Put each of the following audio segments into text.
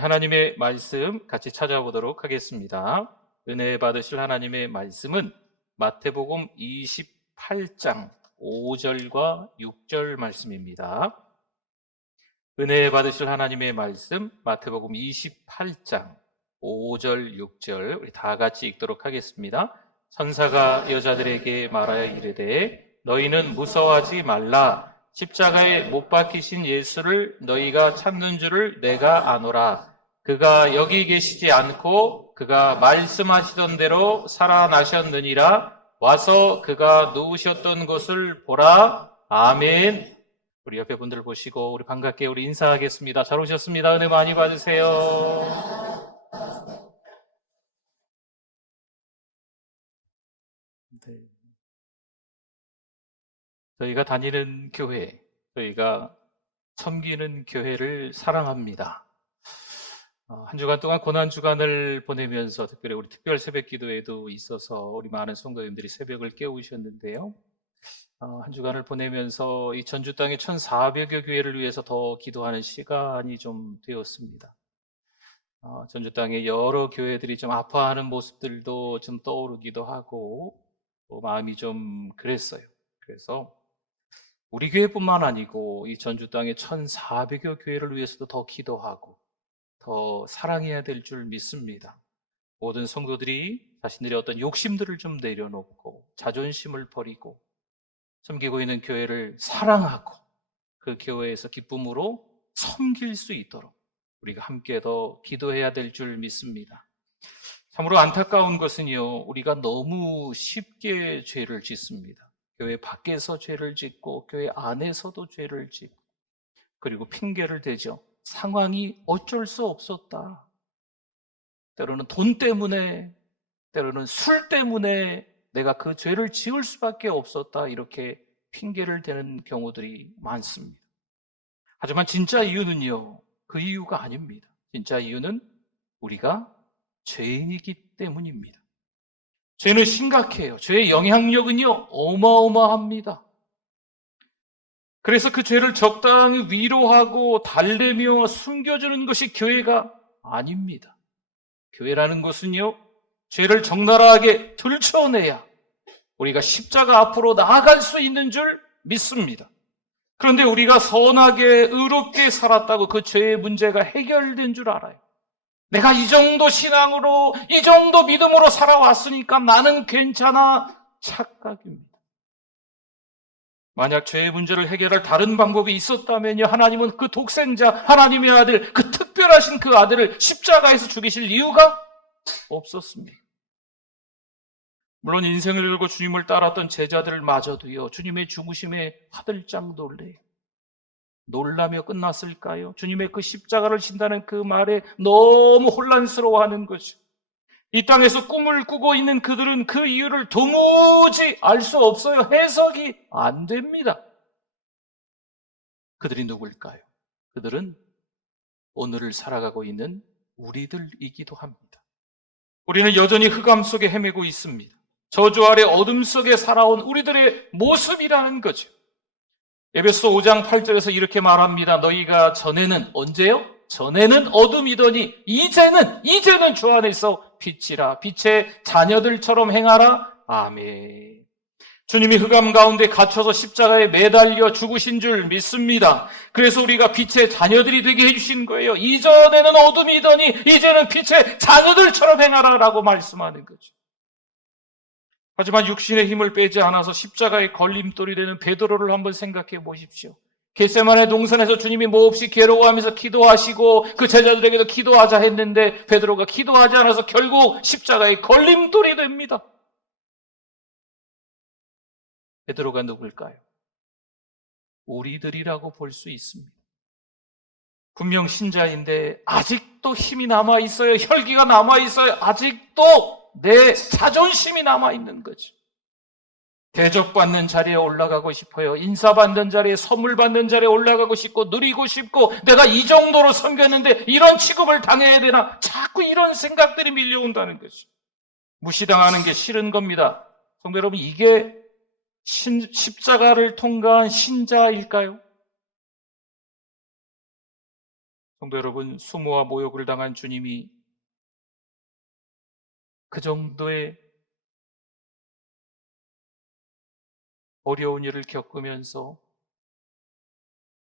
하나님의 말씀 같이 찾아보도록 하겠습니다. 은혜 받으실 하나님의 말씀은 마태복음 28장 5절과 6절 말씀입니다. 은혜 받으실 하나님의 말씀 마태복음 28장 5절 6절 우리 다 같이 읽도록 하겠습니다. 천사가 여자들에게 말하여 이르되 너희는 무서워하지 말라. 십자가에 못 박히신 예수를 너희가 찾는 줄을 내가 아노라. 그가 여기 계시지 않고 그가 말씀하시던 대로 살아나셨느니라. 와서 그가 누우셨던 곳을 보라. 아멘. 우리 옆에 분들 보시고 우리 반갑게 우리 인사하겠습니다. 잘 오셨습니다. 은혜 많이 받으세요. 네. 저희가 다니는 교회, 저희가 섬기는 교회를 사랑합니다. 한 주간 동안 고난주간을 보내면서 특별히 우리 특별 새벽 기도에도 있어서 우리 많은 성도님들이 새벽을 깨우셨는데요. 한 주간을 보내면서 이 전주 땅의 1,400여 교회를 위해서 더 기도하는 시간이 좀 되었습니다. 전주 땅의 여러 교회들이 좀 아파하는 모습들도 좀 떠오르기도 하고 또 마음이 좀 그랬어요. 그래서 우리 교회뿐만 아니고 이 전주 땅의 1,400여 교회를 위해서도 더 기도하고 더 사랑해야 될 줄 믿습니다. 모든 성도들이 자신들의 어떤 욕심들을 좀 내려놓고 자존심을 버리고 섬기고 있는 교회를 사랑하고 그 교회에서 기쁨으로 섬길 수 있도록 우리가 함께 더 기도해야 될 줄 믿습니다. 참으로 안타까운 것은요, 우리가 너무 쉽게 죄를 짓습니다. 교회 밖에서 죄를 짓고 교회 안에서도 죄를 짓고 그리고 핑계를 대죠. 상황이 어쩔 수 없었다. 때로는 돈 때문에, 때로는 술 때문에 내가 그 죄를 지을 수밖에 없었다. 이렇게 핑계를 대는 경우들이 많습니다. 하지만 진짜 이유는요, 그 이유가 아닙니다. 진짜 이유는 우리가 죄인이기 때문입니다. 죄는 심각해요. 죄의 영향력은요, 어마어마합니다. 그래서 그 죄를 적당히 위로하고 달래며 숨겨주는 것이 교회가 아닙니다. 교회라는 것은요, 죄를 적나라하게 들춰내야 우리가 십자가 앞으로 나아갈 수 있는 줄 믿습니다. 그런데 우리가 선하게 의롭게 살았다고 그 죄의 문제가 해결된 줄 알아요. 내가 이 정도 신앙으로, 이 정도 믿음으로 살아왔으니까 나는 괜찮아. 착각입니다. 만약 죄의 문제를 해결할 다른 방법이 있었다면요, 하나님은 그 독생자, 하나님의 아들, 그 특별하신 그 아들을 십자가에서 죽이실 이유가 없었습니다. 물론 인생을 걸고 주님을 따랐던 제자들마저도요, 주님의 죽으심에 화들짝 놀라며 끝났을까요? 주님의 그 십자가를 진다는 그 말에 너무 혼란스러워하는 거죠. 이 땅에서 꿈을 꾸고 있는 그들은 그 이유를 도무지 알 수 없어요. 해석이 안 됩니다. 그들이 누굴까요? 그들은 오늘을 살아가고 있는 우리들이기도 합니다. 우리는 여전히 흑암 속에 헤매고 있습니다. 저주 아래 어둠 속에 살아온 우리들의 모습이라는 거죠. 에베소 5장 8절에서 이렇게 말합니다. 너희가 전에는, 언제요? 전에는 어둠이더니 이제는 주 안에서 빛이라. 빛의 자녀들처럼 행하라. 아멘. 주님이 흑암 가운데 갇혀서 십자가에 매달려 죽으신 줄 믿습니다. 그래서 우리가 빛의 자녀들이 되게 해주신 거예요. 이전에는 어둠이더니 이제는 빛의 자녀들처럼 행하라라고 말씀하는 거죠. 하지만 육신의 힘을 빼지 않아서 십자가의 걸림돌이 되는 베드로를 한번 생각해 보십시오. 겟세마네 동산에서 주님이 몹시 괴로워하면서 기도하시고 그 제자들에게도 기도하자 했는데 베드로가 기도하지 않아서 결국 십자가의 걸림돌이 됩니다. 베드로가 누굴까요? 우리들이라고 볼 수 있습니다. 분명 신자인데 아직도 힘이 남아있어요. 혈기가 남아있어요. 아직도 내 자존심이 남아있는 거죠. 대접받는 자리에 올라가고 싶어요. 인사받는 자리에, 선물 받는 자리에 올라가고 싶고 누리고 싶고 내가 이 정도로 섬겼는데 이런 취급을 당해야 되나? 자꾸 이런 생각들이 밀려온다는 거죠. 무시당하는 게 싫은 겁니다. 성도 여러분, 이게 십자가를 통과한 신자일까요? 성도 여러분, 수모와 모욕을 당한 주님이 그 정도의 어려운 일을 겪으면서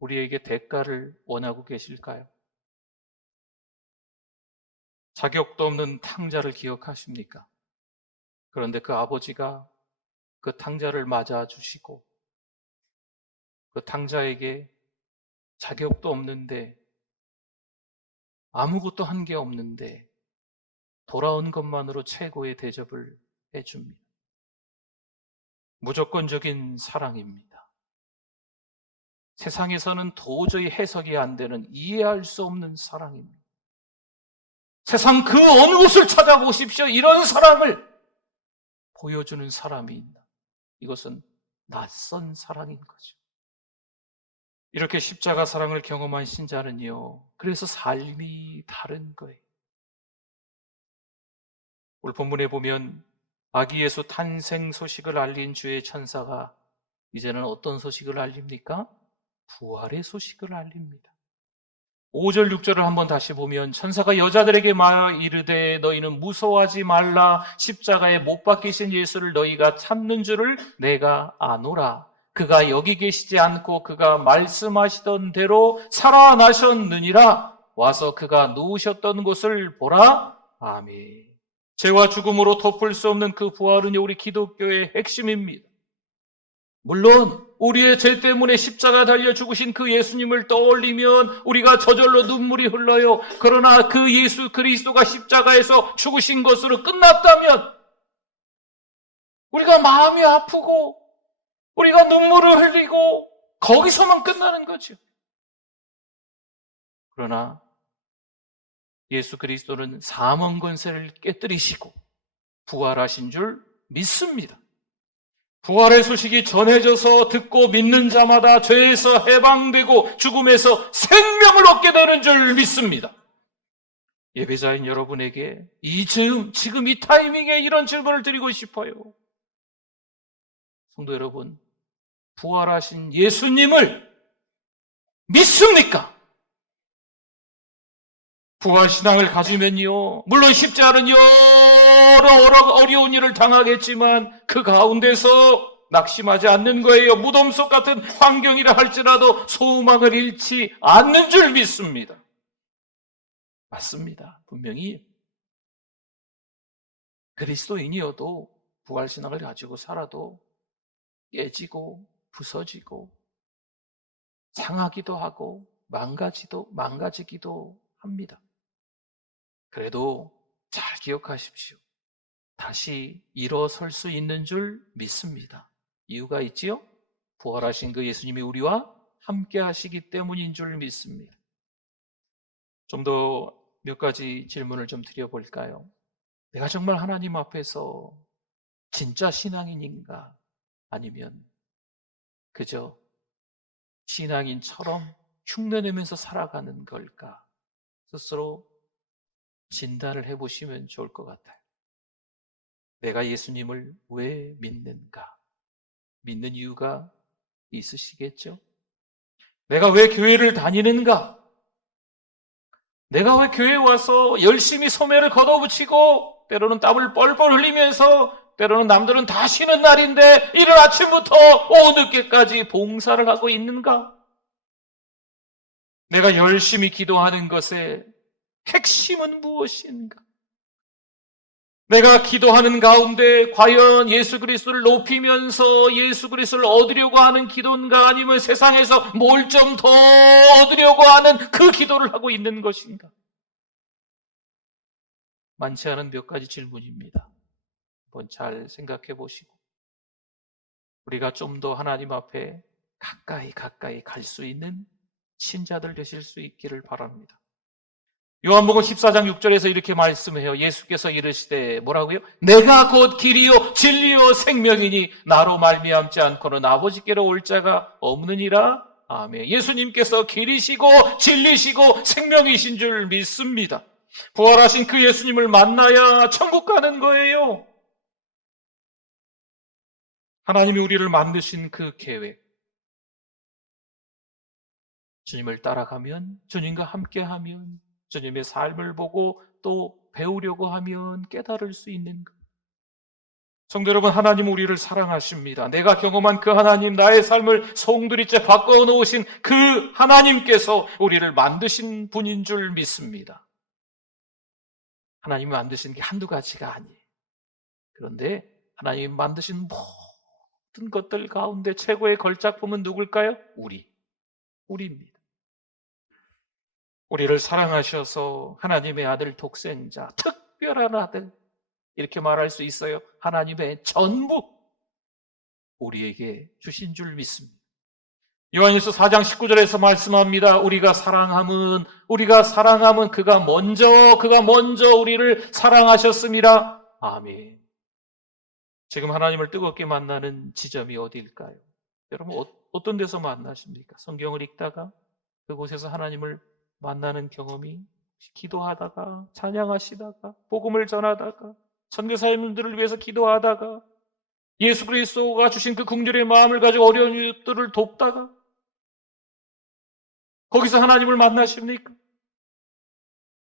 우리에게 대가를 원하고 계실까요? 자격도 없는 탕자를 기억하십니까? 그런데 그 아버지가 그 탕자를 맞아주시고 그 탕자에게 자격도 없는데, 아무것도 한 게 없는데 돌아온 것만으로 최고의 대접을 해줍니다. 무조건적인 사랑입니다. 세상에서는 도저히 해석이 안 되는, 이해할 수 없는 사랑입니다. 세상 그 어느 곳을 찾아보십시오. 이런 사랑을 보여주는 사람이 있나? 이것은 낯선 사랑인 거죠. 이렇게 십자가 사랑을 경험한 신자는요, 그래서 삶이 다른 거예요. 오늘 본문에 보면 아기 예수 탄생 소식을 알린 주의 천사가 이제는 어떤 소식을 알립니까? 부활의 소식을 알립니다. 5절 6절을 한번 다시 보면 천사가 여자들에게 말하여 이르되 너희는 무서워하지 말라. 십자가에 못 박히신 예수를 너희가 찾는 줄을 내가 아노라. 그가 여기 계시지 않고 그가 말씀하시던 대로 살아나셨느니라. 와서 그가 누우셨던 곳을 보라. 아멘. 죄와 죽음으로 덮을 수 없는 그 부활은 우리 기독교의 핵심입니다. 물론 우리의 죄 때문에 십자가 달려 죽으신 그 예수님을 떠올리면 우리가 저절로 눈물이 흘러요. 그러나 그 예수 그리스도가 십자가에서 죽으신 것으로 끝났다면 우리가 마음이 아프고 우리가 눈물을 흘리고 거기서만 끝나는 거죠. 그러나 예수 그리스도는 사망 권세를 깨뜨리시고 부활하신 줄 믿습니다. 부활의 소식이 전해져서 듣고 믿는 자마다 죄에서 해방되고 죽음에서 생명을 얻게 되는 줄 믿습니다. 예배자인 여러분에게 지금 이 타이밍에 이런 질문을 드리고 싶어요. 성도 여러분, 부활하신 예수님을 믿습니까? 부활신앙을 가지면요, 물론 쉽지 않은 여러 어려운 일을 당하겠지만 그 가운데서 낙심하지 않는 거예요. 무덤 속 같은 환경이라 할지라도 소망을 잃지 않는 줄 믿습니다. 맞습니다. 분명히 그리스도인이어도 부활신앙을 가지고 살아도 깨지고 부서지고 상하기도 하고 망가지기도 합니다. 그래도 잘 기억하십시오. 다시 일어설 수 있는 줄 믿습니다. 이유가 있지요? 부활하신 그 예수님이 우리와 함께 하시기 때문인 줄 믿습니다. 좀 더 몇 가지 질문을 좀 드려볼까요? 내가 정말 하나님 앞에서 진짜 신앙인인가? 아니면 그저 신앙인처럼 흉내내면서 살아가는 걸까? 스스로 진단을 해보시면 좋을 것 같아요. 내가 예수님을 왜 믿는가? 믿는 이유가 있으시겠죠? 내가 왜 교회를 다니는가? 내가 왜 교회에 와서 열심히 소매를 걷어붙이고 때로는 땀을 뻘뻘 흘리면서 때로는 남들은 다 쉬는 날인데 이른 아침부터 오후 늦게까지 봉사를 하고 있는가? 내가 열심히 기도하는 것의 핵심은 무엇인가? 내가 기도하는 가운데 과연 예수 그리스도를 높이면서 예수 그리스도를 얻으려고 하는 기도인가? 아니면 세상에서 뭘 좀 더 얻으려고 하는 그 기도를 하고 있는 것인가? 많지 않은 몇 가지 질문입니다. 한번 잘 생각해 보시고 우리가 좀 더 하나님 앞에 가까이 갈 수 있는 신자들 되실 수 있기를 바랍니다. 요한복음 14장 6절에서 이렇게 말씀해요. 예수께서 이르시되 뭐라고요? 내가 곧 길이요 진리요 생명이니 나로 말미암지 않고는 아버지께로 올 자가 없느니라. 아멘. 예수님께서 길이시고 진리시고 생명이신 줄 믿습니다. 부활하신 그 예수님을 만나야 천국 가는 거예요. 하나님이 우리를 만드신 그 계획, 주님을 따라가면, 주님과 함께하면, 주님의 삶을 보고 또 배우려고 하면 깨달을 수 있는 것. 성도 여러분, 하나님 우리를 사랑하십니다. 내가 경험한 그 하나님, 나의 삶을 송두리째 바꿔 놓으신 그 하나님께서 우리를 만드신 분인 줄 믿습니다. 하나님이 만드신 게 한두 가지가 아니에요. 그런데 하나님이 만드신 모든 것들 가운데 최고의 걸작품은 누굴까요? 우리입니다. 우리를 사랑하셔서 하나님의 아들 독생자, 특별한 아들, 이렇게 말할 수 있어요. 하나님의 전부 우리에게 주신 줄 믿습니다. 요한일서 4장 19절에서 말씀합니다. 우리가 사랑함은 그가 먼저 우리를 사랑하셨습니다. 아멘. 지금 하나님을 뜨겁게 만나는 지점이 어디일까요? 여러분, 어떤 데서 만나십니까? 성경을 읽다가 그곳에서 하나님을 만나는 경험이, 기도하다가, 찬양하시다가, 복음을 전하다가, 선교사님들을 위해서 기도하다가, 예수 그리스도가 주신 그 긍휼의 마음을 가지고 어려운 이웃들을 돕다가, 거기서 하나님을 만나십니까?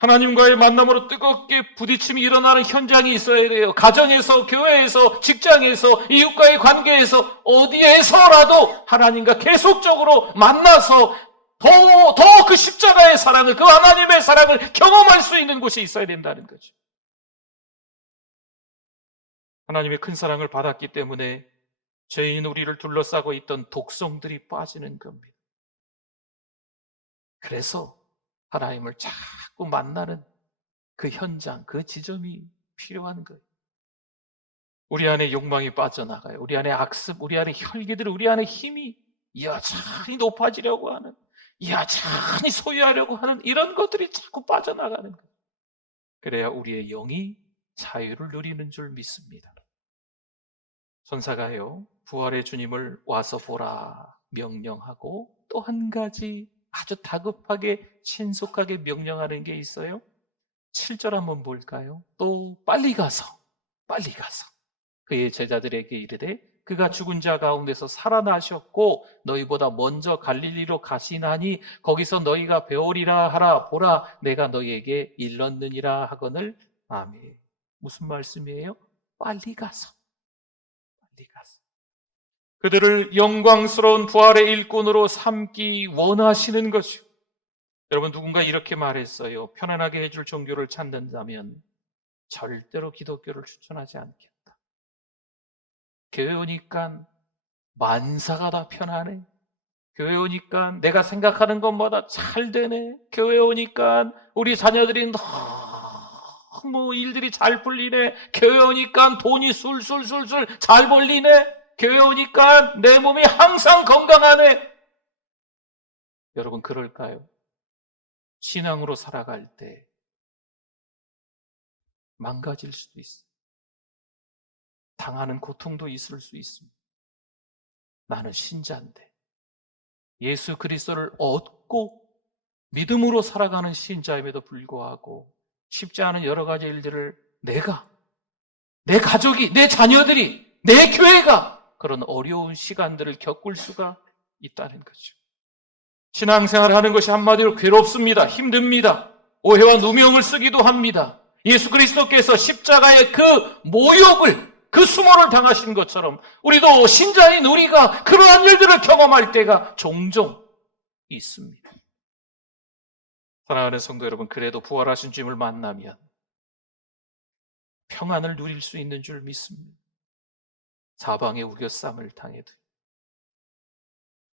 하나님과의 만남으로 뜨겁게 부딪힘이 일어나는 현장이 있어야 돼요. 가정에서, 교회에서, 직장에서, 이웃과의 관계에서, 어디에서라도 하나님과 계속적으로 만나서 더 그 십자가의 사랑을, 그 하나님의 사랑을 경험할 수 있는 곳이 있어야 된다는 거죠. 하나님의 큰 사랑을 받았기 때문에 죄인 우리를 둘러싸고 있던 독성들이 빠지는 겁니다. 그래서 하나님을 자꾸 만나는 그 현장, 그 지점이 필요한 거예요. 우리 안에 욕망이 빠져나가요. 우리 안에 악습, 우리 안에 혈기들, 우리 안에 힘이 여전히 높아지려고 하는, 여전히 소유하려고 하는 이런 것들이 자꾸 빠져나가는 거예요. 그래야 우리의 영이 자유를 누리는 줄 믿습니다. 전사가요, 부활의 주님을 와서 보라 명령하고 또 한 가지 아주 다급하게 신속하게 명령하는 게 있어요. 7절 한번 볼까요? 또 빨리 가서 그의 제자들에게 이르되 그가 죽은 자 가운데서 살아나셨고 너희보다 먼저 갈릴리로 가시나니 거기서 너희가 배우리라 하라. 보라 내가 너희에게 일렀느니라 하거늘. 아멘. 무슨 말씀이에요? 빨리 가서 그들을 영광스러운 부활의 일꾼으로 삼기 원하시는 것이요. 여러분, 누군가 이렇게 말했어요. 편안하게 해줄 종교를 찾는다면 절대로 기독교를 추천하지 않겠다. 교회 오니까 만사가 다 편하네. 교회 오니까 내가 생각하는 것보다 잘 되네. 교회 오니까 우리 자녀들이 너무 일들이 잘 풀리네. 교회 오니까 돈이 술술술술 잘 벌리네. 교회 오니까 내 몸이 항상 건강하네. 여러분, 그럴까요? 신앙으로 살아갈 때 망가질 수도 있어요. 당하는 고통도 있을 수 있습니다. 나는 신자인데, 예수 그리스도를 얻고 믿음으로 살아가는 신자임에도 불구하고 쉽지 않은 여러 가지 일들을 내가, 내 가족이, 내 자녀들이, 내 교회가 그런 어려운 시간들을 겪을 수가 있다는 거죠. 신앙생활을 하는 것이 한마디로 괴롭습니다. 힘듭니다. 오해와 누명을 쓰기도 합니다. 예수 그리스도께서 십자가의 그 모욕을, 그 수모를 당하신 것처럼 우리도 신자인 우리가 그러한 일들을 경험할 때가 종종 있습니다. 사랑하는 성도 여러분, 그래도 부활하신 주님을 만나면 평안을 누릴 수 있는 줄 믿습니다. 사방의 우겨쌈을 당해도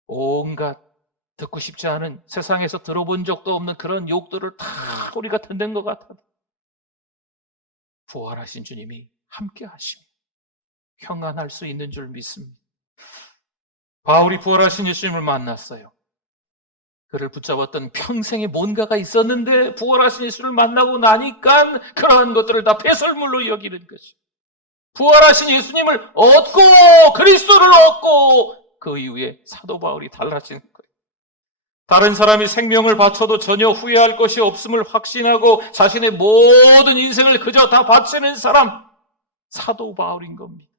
온갖 듣고 싶지 않은, 세상에서 들어본 적도 없는 그런 욕들을 다 우리가 듣는 것 같아도 부활하신 주님이 함께 하시며 평안할 수 있는 줄 믿습니다. 바울이 부활하신 예수님을 만났어요. 그를 붙잡았던 평생에 뭔가가 있었는데 부활하신 예수를 만나고 나니까 그러한 것들을 다 배설물로 여기는 거죠. 부활하신 예수님을 얻고 그리스도를 얻고 그 이후에 사도 바울이 달라지는 거예요. 다른 사람이 생명을 바쳐도 전혀 후회할 것이 없음을 확신하고 자신의 모든 인생을 그저 다 바치는 사람, 사도 바울인 겁니다.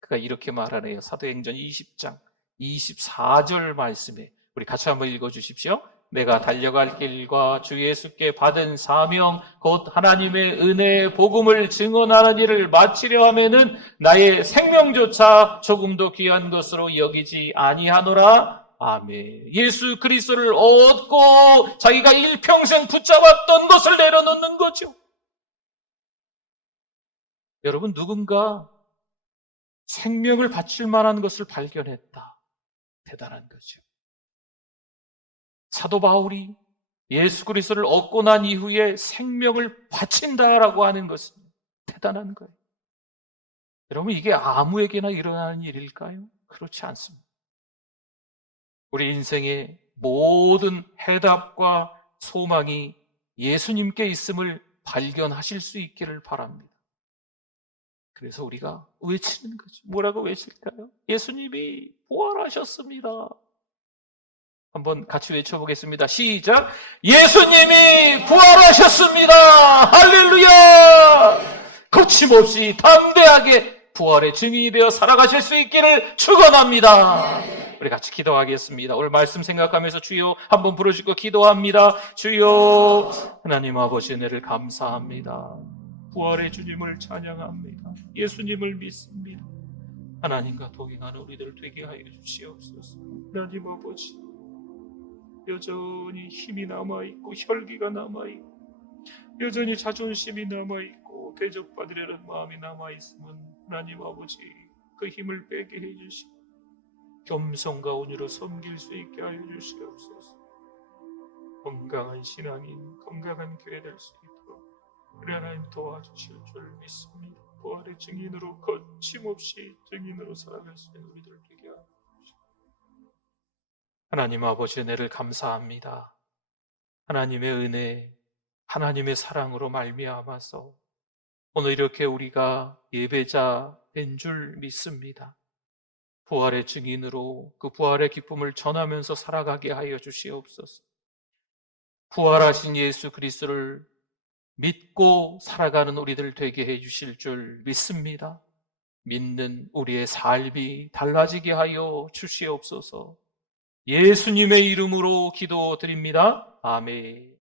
그가 이렇게 말하네요. 사도행전 20장 24절 말씀에 우리 같이 한번 읽어주십시오. 내가 달려갈 길과 주 예수께 받은 사명 곧 하나님의 은혜의 복음을 증언하는 일을 마치려 하면은 나의 생명조차 조금도 귀한 것으로 여기지 아니하노라. 아멘. 예수 그리스도를 얻고 자기가 일평생 붙잡았던 것을 내려놓는 거죠. 여러분, 누군가 생명을 바칠 만한 것을 발견했다. 대단한 거죠. 사도 바울이 예수 그리스도를 얻고 난 이후에 생명을 바친다라고 하는 것은 대단한 거예요. 여러분, 이게 아무에게나 일어나는 일일까요? 그렇지 않습니다. 우리 인생의 모든 해답과 소망이 예수님께 있음을 발견하실 수 있기를 바랍니다. 그래서 우리가 외치는 거죠. 뭐라고 외칠까요? 예수님이 부활하셨습니다. 한번 같이 외쳐보겠습니다. 시작! 예수님이 부활하셨습니다. 할렐루야! 거침없이 담대하게 부활의 증인이 되어 살아가실 수 있기를 축원합니다. 우리 같이 기도하겠습니다. 오늘 말씀 생각하면서 주여 한번 부르시고 기도합니다. 주여, 하나님 아버지 은혜를 감사합니다. 부활의 주님을 찬양합니다. 예수님을 믿습니다. 하나님과 동행하는 우리들 되게 하여 주시옵소서. 하나님 아버지, 여전히 힘이 남아있고 혈기가 남아있고 여전히 자존심이 남아있고 대접받으려는 마음이 남아있으면 하나님 아버지 그 힘을 빼게 해주시고 겸손과 온유로 섬길 수 있게 하여 주시옵소서. 건강한 신앙인, 건강한 교회 될 수 있도록 우리 하나님 도와주실 줄 믿습니다. 부활의 증인으로 거침없이 증인으로 살아갈 수 있는 우리들 되게 하옵소서. 하나님 아버지 은혜를 감사합니다. 하나님의 은혜, 하나님의 사랑으로 말미암아서 오늘 이렇게 우리가 예배자 된 줄 믿습니다. 부활의 증인으로 그 부활의 기쁨을 전하면서 살아가게 하여 주시옵소서. 부활하신 예수 그리스도를 믿고 살아가는 우리들 되게 해 주실 줄 믿습니다. 믿는 우리의 삶이 달라지게 하여 주시옵소서. 예수님의 이름으로 기도드립니다. 아멘.